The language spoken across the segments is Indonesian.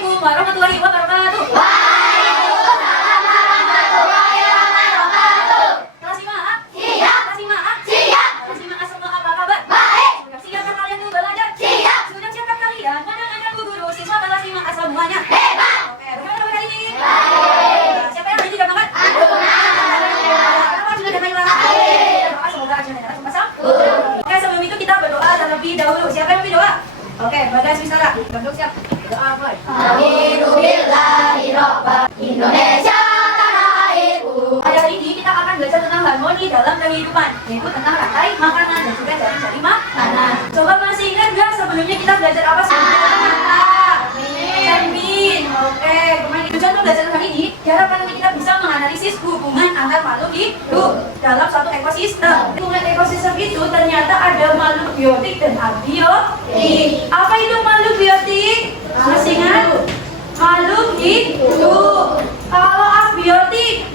Assalamualaikum warahmatullahi wabarakatuh. Waalaikumsalam warahmatullahi wabarakatuh. Kelas 5A? Siap. Kelas 5A? Siap. Kelas 5A semua apa kabar? Baik. Sudah siapkah kalian untuk belajar? Siap. Sudah siapkah kalian anak-anak guru siswa kelas 5A semuanya? Hebat. Oke, bagaimana kabar ini? Baik. Siapa yang hari ini sudah makan? Aku nak. Kamu sudah dapat makan? Baik. Doa semoga acaranya langsung pasang. Oke, sebelum itu kita berdoa terlebih dahulu. Siapa yang berdoa? Oke, Bagas Wisara. Bentuk siap. Doa mulai. Alhamdulillahi Rabbil Indonesia tanah airku. Pada hari ini kita akan belajar tentang harmoni dalam kehidupan, yaitu tentang rantai makanan dan juga jari-jari makanan. Coba masih ingat nggak sebelumnya kita belajar apa sebelumnya? Cermin. Oke, kemudian tujuan pembelajaran kali ini diharapkan kita bisa menganalisis hubungan antar makhluk hidup dalam satu ekosistem. Hubungan ekosistem itu ternyata ada makhluk biotik dan abiotik. Apa itu makhluk biotik? Masih ingat? Makhluk hidup. Kalau abiotik,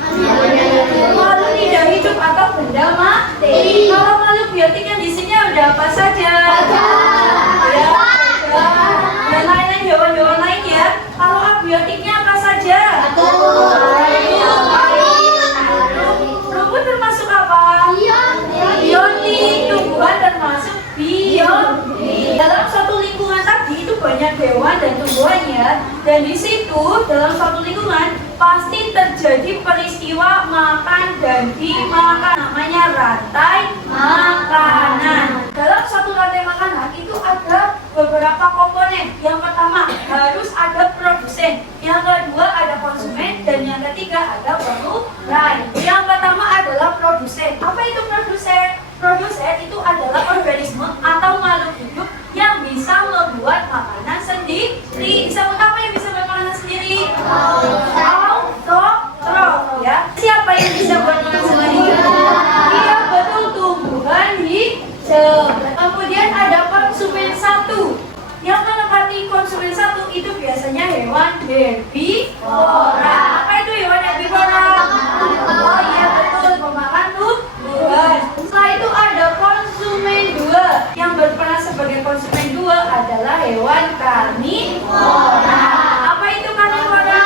makhluk tidak hidup atau benda mati. Kalau makhluk biotik yang di sini ada apa saja? Ya, dan lain-lain hewan-hewan lain ya. Kalau abiotiknya apa saja? Rumput termasuk apa? Biotik. Tumbuhan termasuk biotik. Dalam suatu lingkungan tadi itu banyak hewan dan tumbuhannya, dan di situ dalam suatu lingkungan pasti terjadi peristiwa makan dan dimakan, namanya rantai makanan. Dalam suatu rantai makanan itu ada beberapa komponen. Yang pertama harus ada produsen, yang kedua ada konsumen, dan yang ketiga ada pengurai. Yang pertama adalah produsen. Apa itu produsen? Produsen itu adalah organisme atau makhluk hidup yang bisa membuat makanan sendiri. Bisa apa yang bisa membuat makanan sendiri? Autotrof, ya. Siapa yang bisa buat makanan sendiri? Iya betul, tumbuhan hijau. Kemudian ada konsumen satu. Yang menempati konsumen satu itu biasanya hewan herbivora. Apa itu hewan herbivora? Oh iya betul, pemakan tumbuhan. Setelah itu ada konsumen dua. Yang berperan sebagai konsumen dua adalah hewan karnivora. Apa itu karnivora?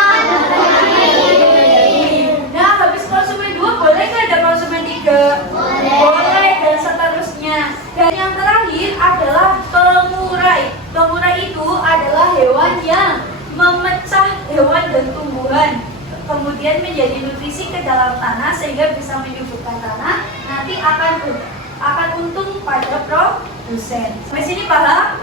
Nah, habis konsumen dua, boleh nggak ada konsumen tiga? Boleh, dan seterusnya. Dan yang terakhir adalah pengurai. Pengurai itu adalah hewan yang memecah hewan dan tumbuhan, kemudian menjadi nutrisi ke dalam tanah sehingga bisa menyuburkan tanah. Nanti akan untung pada produsen. Sampai sini paham?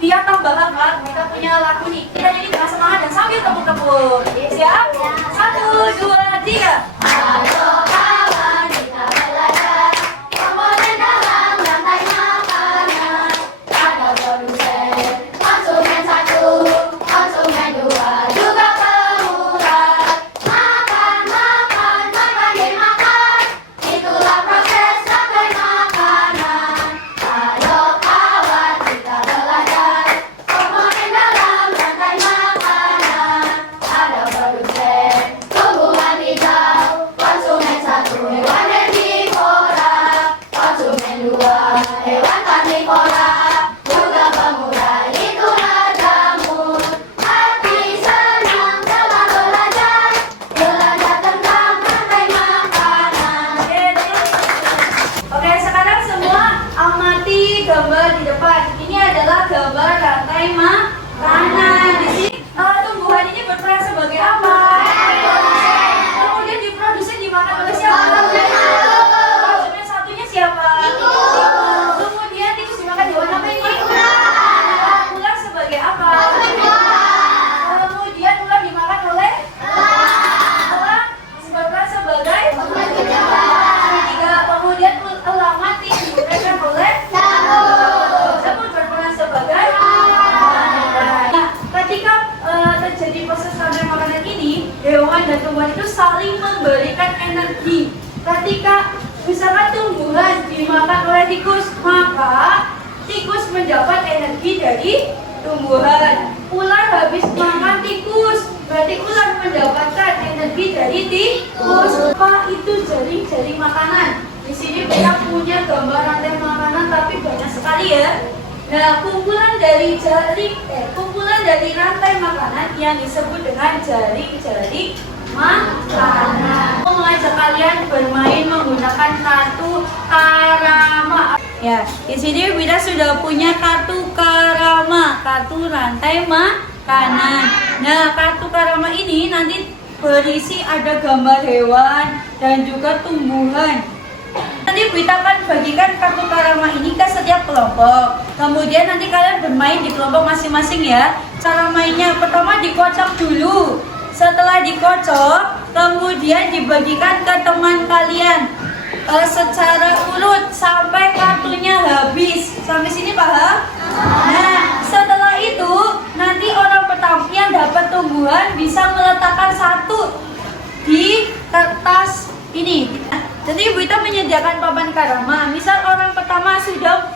Biar tambah hangat, kita punya lagu nih. Kita nyanyi dengan semangat dan sambil tepuk-tepuk. Siap? 1, 2, 3. Ayo kawan kita belajar komponen dalam rantai makanan. Ada produsen, konsumen satu, konsumen dua, juga pengurai. Makan, dimakan. Itulah proses rantai makanan. Ayo kawan kita belajar komponen dalam rantai makanan. Ada produsen, tumbuhan hijau, konsumen satu, hewan herbivora, konsumen dua, hewan karnivora, juga pengurai. Itulah jamur. Hati senang telah belajar tentang rantai makanan. Oke, sekarang semua amati gambar di depan. Ini adalah gambar rantai makanan. Di sini tumbuhan ini berperan sebagai apa? Kemudian diproduksi dimakan oleh siapa? Konsumen satunya siapa? Kemudian tikus dimakan hewan apa ini? Ular sebagai apa? Kemudian ular dimakan oleh elang berperan sebagai ketiga. Kemudian elang mati dimakan oleh semut berperan sebagai. Nah, ketika terjadi proses rantai makanan ini, hewan dan tumbuhan itu saling memberikan energi. Ketika misalkan tumbuhan dimakan oleh tikus, maka tikus mendapat energi dari tumbuhan. Ular habis makan tikus, berarti ular mendapatkan energi dari tikus. Apa itu jaring-jaring makanan? Di sini kita punya gambar rantai makanan, tapi banyak sekali ya. Nah, kumpulan dari rantai makanan yang disebut dengan jaring-jaring makanan. Aku mengajak kalian bermain menggunakan kartu karama. Ya, di sini kita sudah punya kartu karama, kartu rantai makanan. Nah, kartu karama ini nanti berisi ada gambar hewan dan juga tumbuhan. Nanti Wita akan bagikan kartu karama ini ke setiap kelompok. Kemudian nanti kalian bermain di kelompok masing-masing ya. Cara mainnya pertama dikocok dulu. Setelah dikocok, kemudian dibagikan ke teman kalian secara urut sampai kartunya habis. Sampai sini paham? Nah, setelah itu nanti orang pertama yang dapat tumbuhan bisa meletakkan satu di kertas ini. Jadi Wita menyediakan papan karama. Misal orang pertama sudah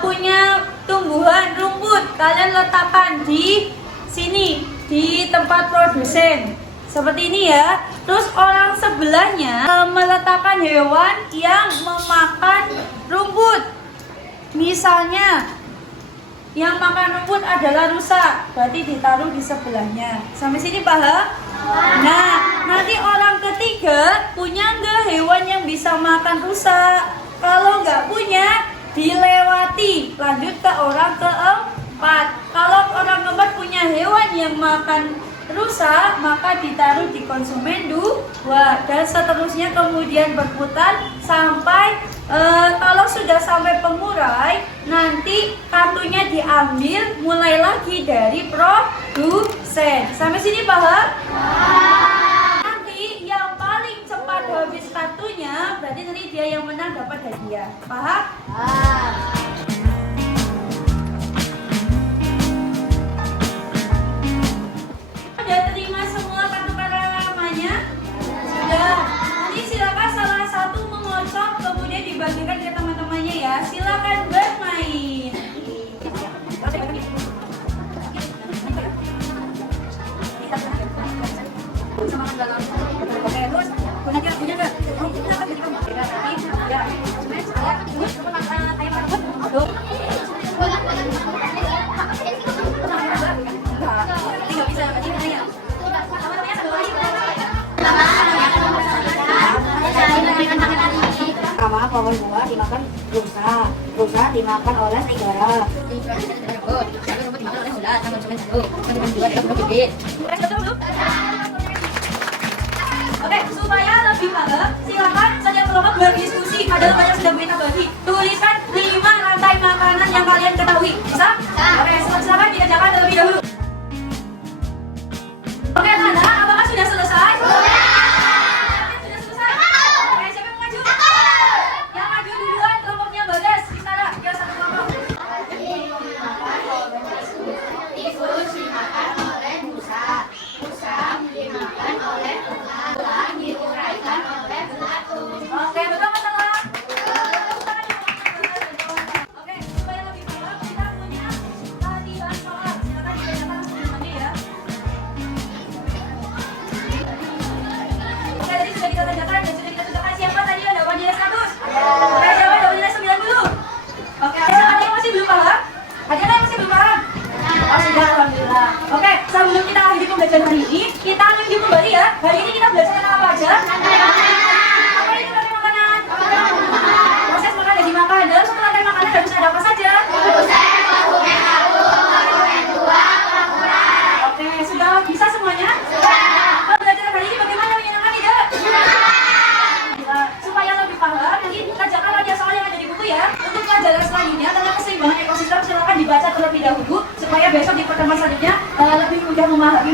punya tumbuhan rumput, kalian letakkan di sini di tempat produsen seperti ini ya. Terus orang sebelahnya meletakkan hewan yang memakan rumput. Misalnya yang makan rumput adalah rusa, berarti ditaruh di sebelahnya. Sampai sini paham? Nah, nanti orang ketiga punya nggak hewan yang bisa makan rusa? Kalau nggak punya, dilewati, lanjut ke orang keempat. Kalau orang keempat punya hewan yang makan rusa, maka ditaruh di konsumen 2 dan seterusnya kemudian berputar sampai kalau sudah sampai pengurai, nanti kartunya diambil mulai lagi dari produsen. Sampai sini paham? Nanti yang paling cepat habis kartunya, berarti nanti dia yang menang dapat hadiah. Paham? Sudah terima semua kartu karamanya? Sudah. Nanti silakan salah satu mengocok kemudian dibagikan ke teman-temannya ya. Silakan bermain. Pertama, pohon buah dimakan rusa, rusa dimakan oleh serigala. Oke, supaya lebih paham, silakan setiap kelompok berdiskusi. Ada banyak sudah kita bagi. Tuliskan 5 rantai makanan yang kalian ketahui. Bisa? Oke, silakan dikerjakan terlebih dahulu. Oke, Nana, apakah sudah selesai? Sudah selesai? Oke, siapa yang maju? Yang maju duluan kelompoknya Bagas. Kisara, ya satu kelompok. Tikus dimakan oleh busa, busa dimakan oleh ular, ular diuraikan oleh belatung. Oke, betul nggak salah? Oke, supaya lebih paham, kita punya latihan soal. Silakan dikerjakan semuanya ya. Oke, tadi sudah kita kerjakan dan sudah kita tunjukkan siapa tadi yang dapat nilai 100. Oke, siapa yang dapat nilai 90? Oke, ada yang masih belum paham? Ada yang masih belum paham? Oh, sudah, alhamdulillah. Oke, sebelum kita akhiri pembelajaran hari ini, kita review kembali ya. Hari ini kita belajar tentang apa aja? Apa itu rantai makanan? Proses makan dan dimakan. Dalam satu rantai makanan harus ada apa saja? Oke, sudah bisa semuanya? Pembelajaran hari ini bagaimana, menyenangkan tidak? Supaya lebih paham, nanti kerjakan lagi soal yang ada di buku ya. Untuk pelajaran selanjutnya tentang keseimbangan ekosistem silakan dibaca terlebih dahulu supaya besok di pertemuan selanjutnya lebih mudah memahami